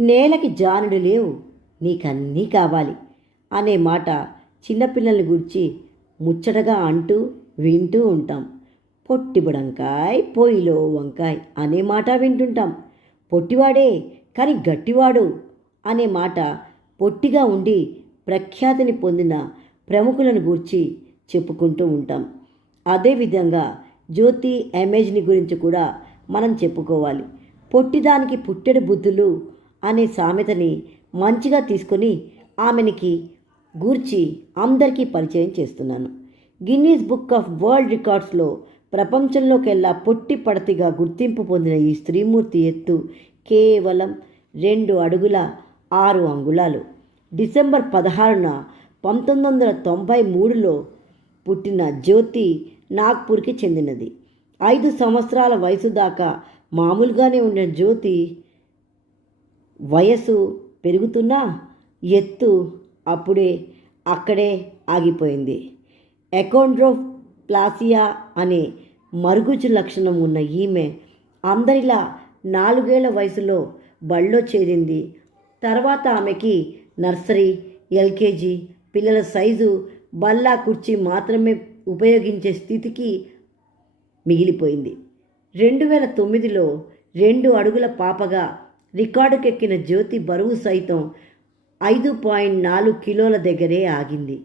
నేలకి జానుడు లేవు నీకన్నీ కావాలి అనే మాట చిన్నపిల్లల్ని గురించి ముచ్చటగా అంటూ వింటూ ఉంటాం. పొట్టి బుడంకాయ్ పొయ్యిలో వంకాయ్ అనే మాట వింటుంటాం. పొట్టివాడే కానీ గట్టివాడు అనే మాట పొట్టిగా ఉండి ప్రఖ్యాతిని పొందిన ప్రముఖులను గూర్చి చెప్పుకుంటూ ఉంటాం. అదేవిధంగా జ్యోతి ఎమేజ్ని గురించి కూడా మనం చెప్పుకోవాలి. పొట్టిదానికి పుట్టెడు బుద్ధులు అనే సామెతని మంచిగా తీసుకొని ఆమెనికి గూర్చి అందరికీ పరిచయం చేస్తున్నాను. గిన్నీస్ బుక్ ఆఫ్ వరల్డ్ రికార్డ్స్లో ప్రపంచంలోకెల్లా పొట్టి పడతిగా గుర్తింపు పొందిన ఈ స్త్రీమూర్తి ఎత్తు కేవలం రెండు అడుగుల ఆరు అంగుళాలు. డిసెంబర్ పదహారున పంతొమ్మిది వందల తొంభై మూడులో పుట్టిన జ్యోతి నాగ్పూర్కి చెందినది. ఐదు సంవత్సరాల వయసు దాకా మామూలుగానే ఉన్న జ్యోతి వయసు పెరుగుతున్నా ఎత్తు అప్పుడే అక్కడే ఆగిపోయింది. ఎకోండ్రోప్లాసియా అనే మరుగుజ్జు లక్షణం ఉన్న ఈమె అందరిలా నాలుగేళ్ళ వయసులో బళ్ళో చేరింది. తర్వాత ఆమెకి నర్సరీ ఎల్కేజీ పిల్లల సైజు బల్లా కుర్చీ మాత్రమే ఉపయోగించే స్థితికి మిగిలిపోయింది. రెండు వేల తొమ్మిదిలో రెండు అడుగుల పాపగా రికార్డుకెక్కిన జ్యోతి బరువు సైతం ఐదు పాయింట్ నాలుగు కిలోల దగ్గరే ఆగింది.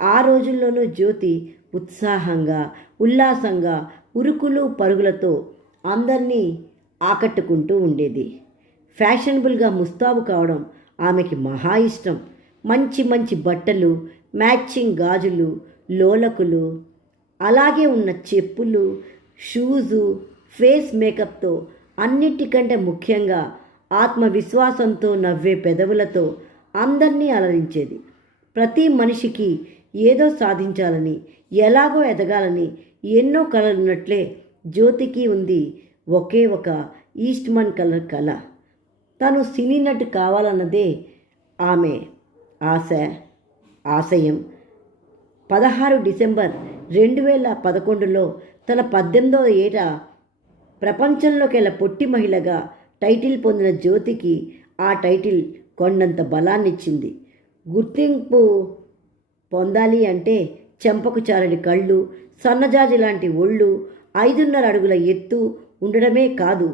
ఆ రోజుల్లోనూ జ్యోతి ఉత్సాహంగా ఉల్లాసంగా ఉరుకులు పరుగులతో అందరినీ ఆకట్టుకుంటూ ఉండేది. ఫ్యాషనబుల్గా ముస్తాబు కావడం ఆమెకి మహా ఇష్టం. మంచి మంచి బట్టలు మ్యాచింగ్ గాజులు లోలకులు అలాగే ఉన్న చెప్పులు షూజు ఫేస్ మేకప్తో అన్నిటికంటే ముఖ్యంగా ఆత్మవిశ్వాసంతో నవ్వే పెదవులతో అందరినీ అలరించేది. ప్రతి మనిషికి ఏదో సాధించాలని ఎలాగో ఎదగాలని ఎన్నో కళలున్నట్లే జ్యోతికి ఉంది ఒకే ఒక ఈస్ట్మన్ కలర్ కళ. తను సినీ నటు కావాలన్నదే ఆమె ఆశ ఆశయం. పదహారు డిసెంబర్ రెండు వేల పదకొండులో తన పద్దెనిమిదవ ఏట ప్రపంచంలోకెల్లా పొట్టి మహిళగా టైటిల్ పొందిన జ్యోతికి ఆ టైటిల్ కొండంత బలాన్నిచ్చింది. గుర్తింపు పొందాలి అంటే చెంపకు చాలని కళ్ళు సన్నజాజి లాంటి ఒళ్ళు ఐదున్నర అడుగుల ఎత్తు ఉండడమే కాదు.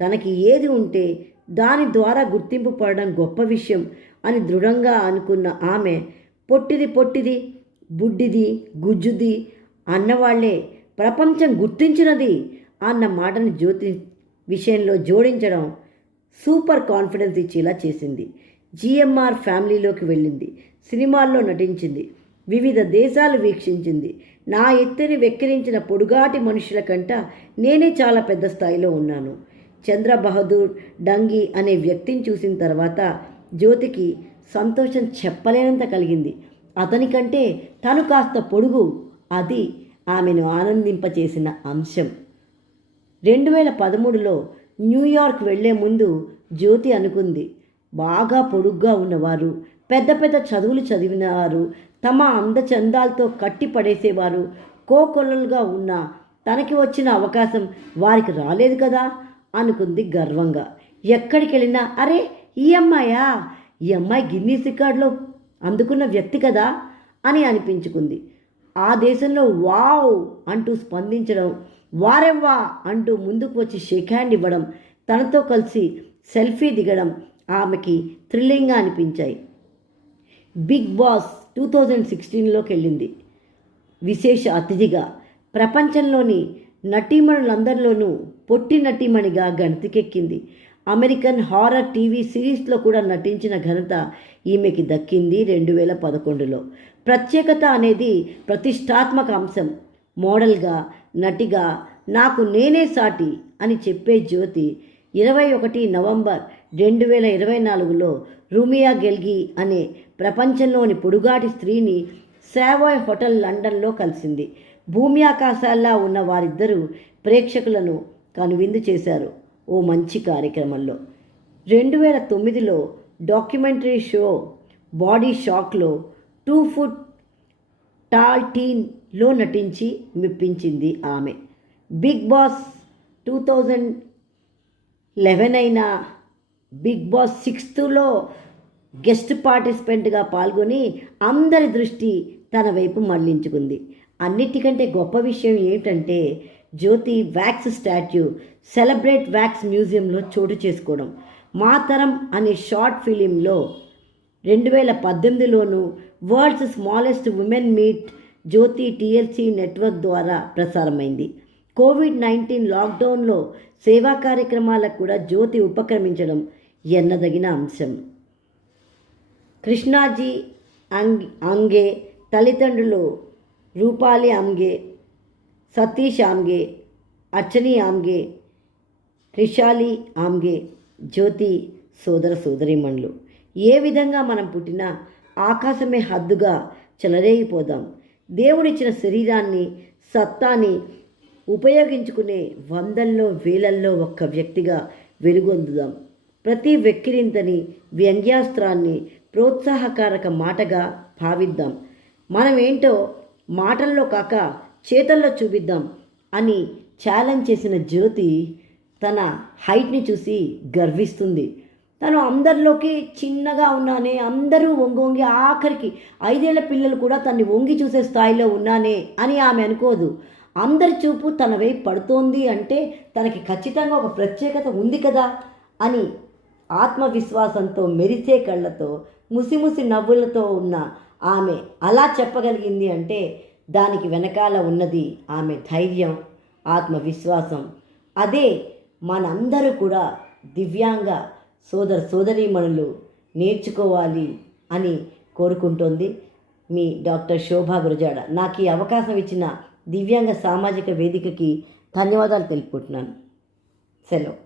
తనకి ఏది ఉంటే దాని ద్వారా గుర్తింపు పడడం గొప్ప విషయం అని దృఢంగా అనుకున్న ఆమె పొట్టిది పొట్టిది బుడ్డిది గుజ్జుది అన్నవాళ్ళే ప్రపంచం గుర్తించినది అన్న మాటని జ్యోతి విషయంలో జోడించడం సూపర్ కాన్ఫిడెన్స్ ఇచ్చేలా చేసింది. జిఎంఆర్ ఫ్యామిలీలోకి వెళ్ళింది. సినిమాల్లో నటించింది. వివిధ దేశాలు వీక్షించింది. నా ఎత్తుని వెక్కిరించిన పొడుగాటి మనుషుల కంట నేనే చాలా పెద్ద స్థాయిలో ఉన్నాను. చంద్ర బహదూర్ డంగి అనే వ్యక్తిని చూసిన తర్వాత జ్యోతికి సంతోషం చెప్పలేనంత కలిగింది. అతనికంటే తను కాస్త పొడుగు అది ఆమెను ఆనందింపచేసిన అంశం. రెండు వేల పదమూడులో న్యూయార్క్ వెళ్ళే ముందు జ్యోతి అనుకుంది. బాగా పొడుగ్గా ఉన్నవారు పెద్ద పెద్ద చదువులు చదివినవారు తమ అందచందాలతో కట్టి పడేసేవారు కోకొల్లలుగా ఉన్న తనకి వచ్చిన అవకాశం వారికి రాలేదు కదా అనుకుంది గర్వంగా. ఎక్కడికి వెళ్ళినా అరే ఈ అమ్మాయా? ఈ అమ్మాయి గిన్నీస్ రికార్డులో అందుకున్న వ్యక్తి కదా? అని అనిపించుకుంది. ఆ దేశంలో వావ్ అంటూ స్పందించడం వారెవ్వా అంటూ ముందుకు వచ్చి షేక్ హ్యాండ్ ఇవ్వడం తనతో కలిసి సెల్ఫీ దిగడం ఆమెకి థ్రిల్లింగ్గా అనిపించాయి. బిగ్ బాస్ టూ థౌజండ్ సిక్స్టీన్లోకి వెళ్ళింది. విశేష అతిథిగా ప్రపంచంలోని నటీమణులందరిలోనూ పొట్టి నటీమణిగా గణతికెక్కింది అమెరికన్ హారర్ టీవీ సిరీస్లో కూడా నటించిన ఘనత ఈమెకి దక్కింది రెండు వేల పదకొండులో. ప్రత్యేకత అనేది ప్రతిష్టాత్మక అంశం. మోడల్గా నటిగా నాకు నేనే సాటి అని చెప్పే జ్యోతి ఇరవై ఒకటి నవంబర్ రెండు వేల ఇరవై నాలుగులో రూమియా గెల్గి అనే ప్రపంచంలోని పొడుగాటి స్త్రీని సేవాయ్ హోటల్ లండన్లో కలిసింది. భూమి ఆకాశాల్లా ఉన్న వారిద్దరూ ప్రేక్షకులను కనువిందు చేశారు ఓ మంచి కార్యక్రమంలో. రెండు వేల తొమ్మిదిలో డాక్యుమెంటరీ షో బాడీ షాక్లో టూ ఫుట్ టాల్ టీన్లో నటించి మెప్పించింది ఆమె. Big Boss two thousand eleven అయినా బిగ్ బాస్ సిక్స్త్లో గెస్ట్ పార్టిసిపెంట్గా పాల్గొని అందరి దృష్టి తన వైపు మళ్ళించుకుంది. అన్నిటికంటే గొప్ప విషయం ఏమిటంటే Jyothi wax statue celebrate wax మ్యూజియంలో చోటు చేసుకోవడం. మాతరం అనే షార్ట్ ఫిలింలో రెండు వేల పద్దెనిమిదిలోనూ world's smallest woman meet Jyothi TLC network ద్వారా ప్రసారమైంది. కోవిడ్ నైన్టీన్ లాక్డౌన్లో సేవా కార్యక్రమాలకు కూడా జ్యోతి ఉపక్రమించడం ఎన్నదగిన అంశం. కృష్ణాజీ అంగ్ అంగే తల్లిదండ్రులు రూపాలి అంగే సతీష్ ఆమ్గే అర్చని ఆమ్గే క్రిషాలి ఆమ్గే జ్యోతి సోదర సోదరిమణులు. ఏ విధంగా మనం పుట్టినా ఆకాశమే హద్దుగా చెలరేగిపోదాం. దేవుడిచ్చిన శరీరాన్ని సత్తాని ఉపయోగించుకునే వందల్లో వేలల్లో ఒక్క వ్యక్తిగా వెలుగొందుదాం. ప్రతి వెక్కిరింతని వ్యంగ్యాస్త్రాన్ని ప్రోత్సాహకారక మాటగా భావిద్దాం. మనం ఏంటో మాటల్లో కాక చేతల్లో చూపిద్దాం అని ఛాలెంజ్ చేసిన జ్యోతి తన హైట్ని చూసి గర్విస్తుంది. తను అందరిలోకి చిన్నగా ఉన్నానే అందరూ వంగొంగి ఆఖరికి ఐదేళ్ళ పిల్లలు కూడా తన్ని వంగి చూసే స్థాయిలో ఉన్నానే అని ఆమె అనుకోదు. అందరి చూపు తన వైపు పడుతోంది అంటే తనకి ఖచ్చితంగా ఒక ప్రత్యేకత ఉంది కదా అని ఆత్మవిశ్వాసంతో మెరిసే కళ్ళతో ముసిముసి నవ్వులతో ఉన్న ఆమె అలా చెప్పగలిగింది అంటే దానికి వెనకాల ఉన్నది ఆమె ధైర్యం ఆత్మవిశ్వాసం. అదే మనందరూ కూడా దివ్యాంగ సోదర సోదరీమణులు నేర్చుకోవాలి అని కోరుకుంటోంది మీ డాక్టర్ శోభా గురజాడ. నాకు ఈ అవకాశం ఇచ్చిన దివ్యాంగ సామాజిక వేదికకి ధన్యవాదాలు తెలుపుకుంటున్నాను. సెలవు.